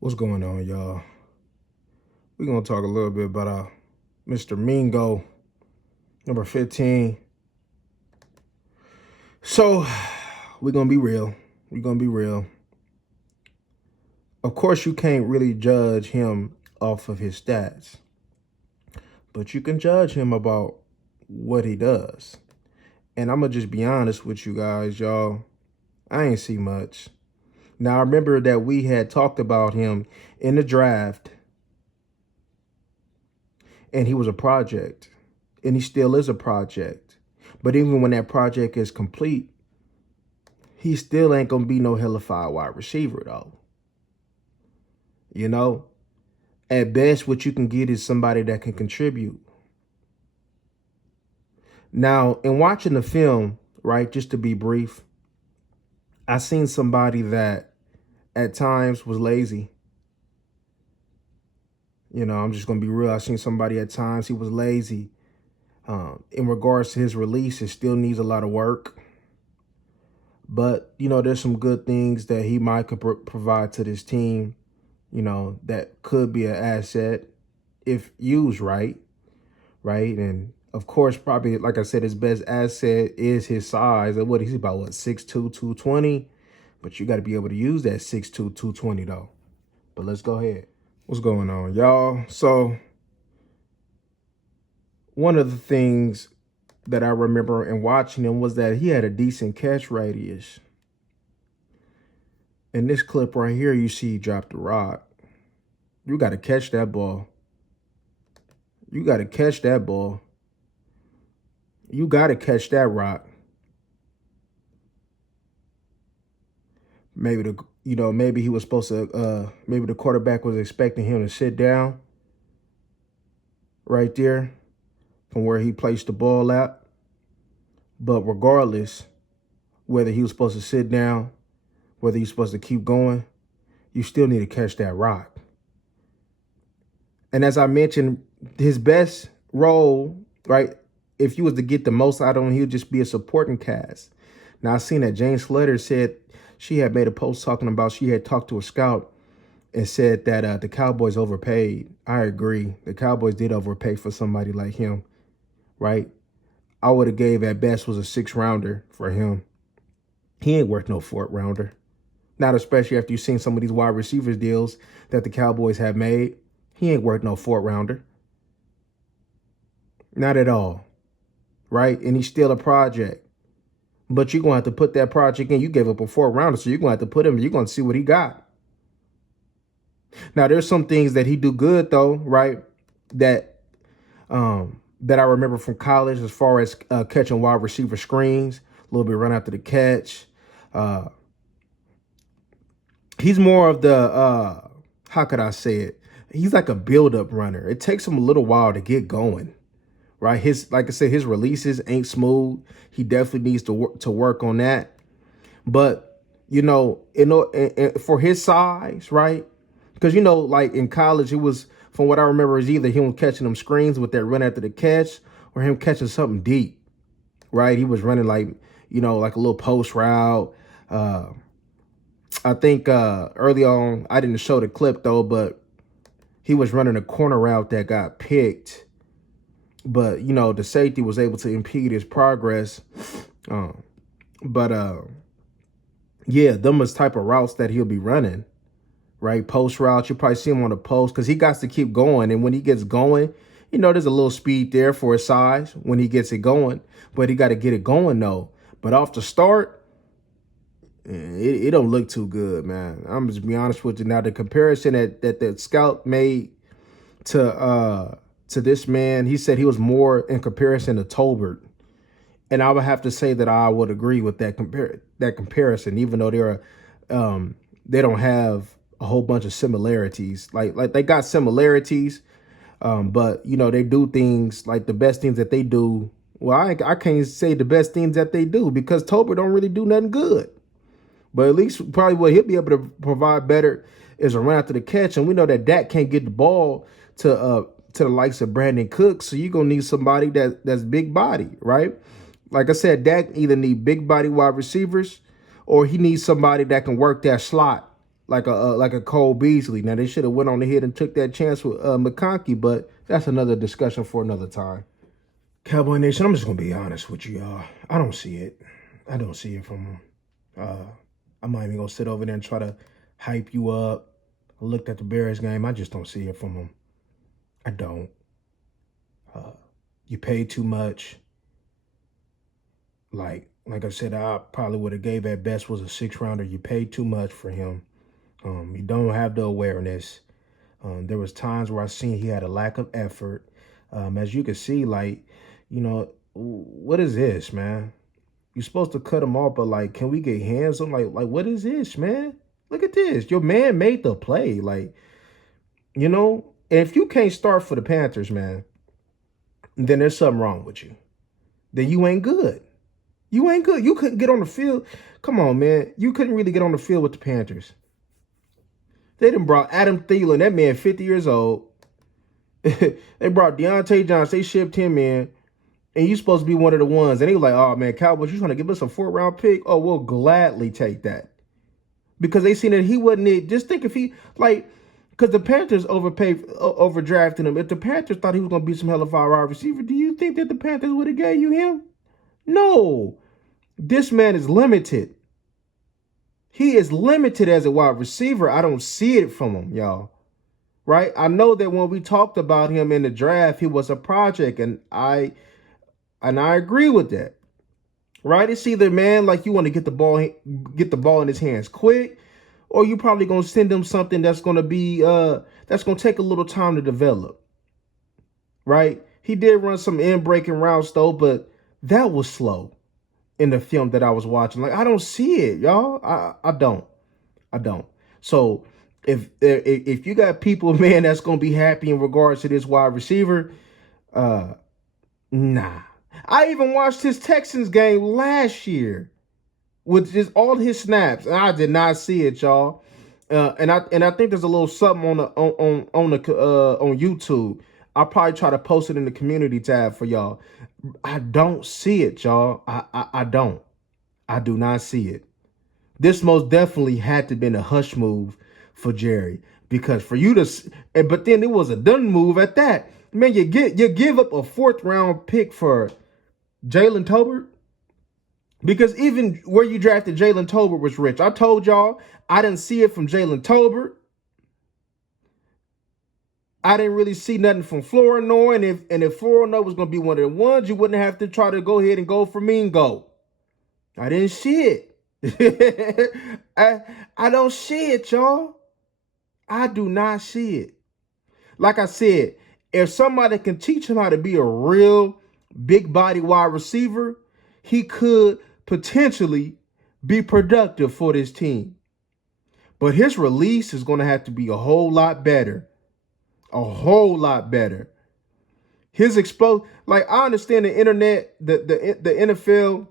What's going on, y'all? We're going to talk a little bit about Mr. Mingo, number 15. So, we're going to be real. We're going to be real. Of course, you can't really judge him off of his stats, but you can judge him about what he does. And I'm going to just be honest with you guys, y'all. I ain't see much. Now, I remember that we had talked about him in the draft, and he was a project, and he still is a project. But even when that project is complete, he still ain't gonna be no hellified wide receiver though. You know, at best, what you can get is somebody that can contribute. Now, in watching the film, right, just to be brief, I seen somebody that at times was lazy. You know, I'm just gonna be real. I seen somebody at times he was lazy. In regards to his release, it still needs a lot of work. But, you know, there's some good things that he might could provide to this team, you know, that could be an asset if used right, right? And, of course, probably, like I said, his best asset is his size. He's about, 6'2", 220? But you got to be able to use that 6'2", 220, though. But let's go ahead. What's going on, y'all? So, one of the things that I remember in watching him was that he had a decent catch radius. In this clip right here, you see he dropped the rock. You got to catch that ball. You got to catch that ball. You got to catch that rock. Maybe he was supposed to, maybe the quarterback was expecting him to sit down right there from where he placed the ball at. But regardless, whether he was supposed to sit down, whether he's supposed to keep going, you still need to catch that rock. And as I mentioned, his best role, right, if you was to get the most out of him, he would just be a supporting cast. Now, I seen that James Slater said she had made a post talking about she had talked to a scout and said that the Cowboys overpaid. I agree. The Cowboys did overpay for somebody like him, right? I would have gave at best was a 6-rounder for him. He ain't worth no 4th-rounder. Not especially after you've seen some of these wide receivers deals that the Cowboys have made. He ain't worth no 4th-rounder. Not at all, right? And he's still a project. But you're going to have to put that project in. You gave up a 4th-rounder, so you're going to have to put him, you're going to see what he got. Now, there's some things that he do good, though, right, that I remember from college as far as catching wide receiver screens, a little bit run after the catch. He's more of the, how could I say it? He's like a build-up runner. It takes him a little while to get going, right? Like I said, his releases ain't smooth. He definitely needs to work on that. But, for his size, right? Because, like in college, it was, from what I remember, is either him catching them screens with that run after the catch or him catching something deep, right? He was running like a little post route. I think early on, I didn't show the clip though, but he was running a corner route that got picked. But, the safety was able to impede his progress. Yeah, them is type of routes that he'll be running, right? Post routes, you probably see him on the post because he got to keep going. And when he gets going, there's a little speed there for his size when he gets it going. But he got to get it going, though. But off the start, it don't look too good, man. I'm just be honest with you. Now, the comparison that the scout made to this man, he said he was more in comparison to Tolbert. And I would have to say that I would agree with that comparison, even though they don't have a whole bunch of similarities. Like they got similarities, but they do things like the best things that they do. Well, I can't say the best things that they do because Tolbert don't really do nothing good. But at least probably what he'll be able to provide better is a run after the catch. And we know that Dak can't get the ball to the likes of Brandon Cooks. So you're going to need somebody that's big body, right? Like I said, Dak either need big body wide receivers or he needs somebody that can work that slot like a Cole Beasley. Now they should have went on ahead and took that chance with McConkey, but that's another discussion for another time. Cowboy Nation, I'm just gonna be honest with you, y'all. I don't see it. I don't see it from them. I'm not even gonna sit over there and try to hype you up. I looked at the Bears game. I just don't see it from them. I don't. You paid too much. Like I said, I probably would have gave at best was a 6-rounder. You paid too much for him. You don't have the awareness. There was times where I seen he had a lack of effort. As you can see, like, what is this, man? You're supposed to cut him off, but like, can we get hands on? Like, what is this, man? Look at this. Your man made the play. Like, and if you can't start for the Panthers, man, then there's something wrong with you. Then you ain't good. You ain't good. You couldn't get on the field. Come on, man. You couldn't really get on the field with the Panthers. They done brought Adam Thielen, that man 50 years old. They brought Deontay Johnson. They shipped him in. And you supposed to be one of the ones. And they were like, oh, man, Cowboys, you trying to give us a 4th-round pick? Oh, we'll gladly take that. Because they seen that he wasn't it. Just think if he, like, because the Panthers overdrafted him. If the Panthers thought he was going to be some hell of a wide receiver, do you think that the Panthers would have gave you him? No. This man is limited. He is limited as a wide receiver. I don't see it from him, y'all. Right? I know that when we talked about him in the draft, he was a project, and I agree with that. Right? It's either, man, like you want to get the ball in his hands quick, or you probably gonna send him something that's gonna be that's gonna take a little time to develop. Right? He did run some in-breaking routes though, but that was slow in the film that I was watching. Like, I don't see it, y'all. I don't. So if you got people, man, that's gonna be happy in regards to this wide receiver, nah. I even watched his Texans game last year with just all his snaps, and I did not see it, y'all. And I think there's a little something on YouTube. I'll probably try to post it in the community tab for y'all. I don't see it, y'all. I don't. I do not see it. This most definitely had to have been a hush move for Jerry, because for you to, but then it was a done move at that. Man, you give up a 4th-round pick for Jalen Tolbert, because even where you drafted Jalen Tolbert was rich. I told y'all I didn't see it from Jalen Tolbert. I didn't really see nothing from Flournoy, and if Flournoy was going to be one of the ones, you wouldn't have to try to go ahead and go for Mingo. I didn't see it. I don't see it, y'all. I do not see it. Like I said, if somebody can teach him how to be a real big body wide receiver, he could potentially be productive for this team. But his release is going to have to be a whole lot better. A whole lot better. His like, I understand the internet, the NFL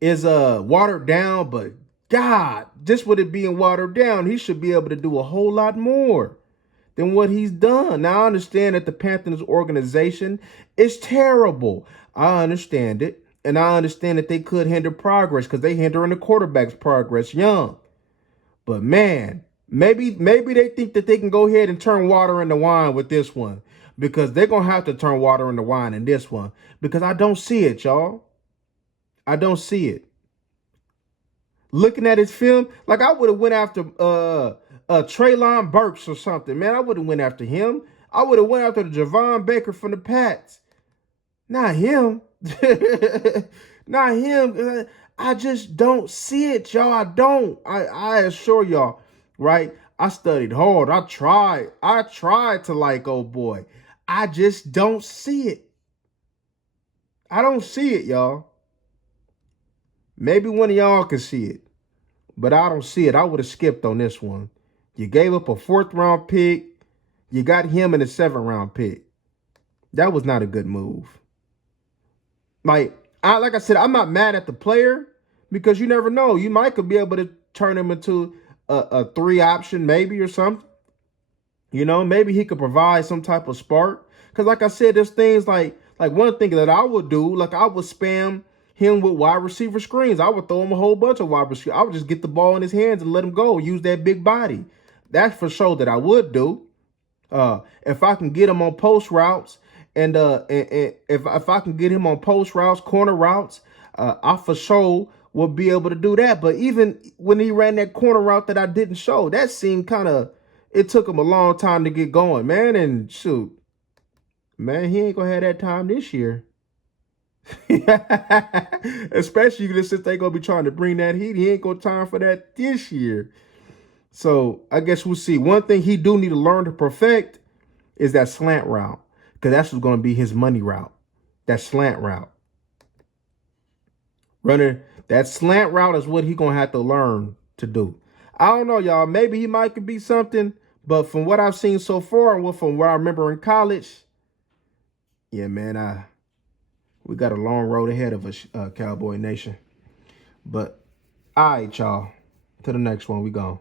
is watered down, but God, just with it being watered down, he should be able to do a whole lot more than what he's done. Now, I understand that the Panthers organization is terrible. I understand it. And I understand that they could hinder progress because they hindering the quarterback's progress young. But man, maybe they think that they can go ahead and turn water into wine with this one, because they're going to have to turn water into wine in this one, because I don't see it, y'all. I don't see it. Looking at his film, like I would have went after Treylon Burks or something, man. I would have went after him. I would have went after the Javon Baker from the Pats. Not him. Not him. I just don't see it, y'all. I don't. I assure y'all, right? I studied hard. I tried to like old boy. I just don't see it. I don't see it, y'all. Maybe one of y'all can see it, but I don't see it. I would have skipped on this one. You gave up a 4th-round pick. You got him in a 7th-round pick. That was not a good move. Like I said, I'm not mad at the player, because you never know. You might could be able to turn him into a 3 option maybe or something. Maybe he could provide some type of spark. Because like I said, there's things like one thing that I would do, like I would spam him with wide receiver screens. I would throw him a whole bunch of wide receivers. I would just get the ball in his hands and let him go. Use that big body. That's for sure that I would do. If I can get him on post routes and if I can get him on post routes, corner routes, I for sure will be able to do that. But even when he ran that corner route that I didn't show, that seemed kind of, it took him a long time to get going, man. And shoot, man, he ain't gonna have that time this year. Especially since they gonna be trying to bring that heat. He ain't got time for that this year. So I guess we'll see. One thing he do need to learn to perfect is that slant route. Because that's what's going to be his money route. That slant route. Running that slant route is what he going to have to learn to do. I don't know, y'all. Maybe he might could be something. But from what I've seen so far and from what I remember in college, yeah, man, we got a long road ahead of us, Cowboy Nation. But all right, y'all. To the next one, we gone.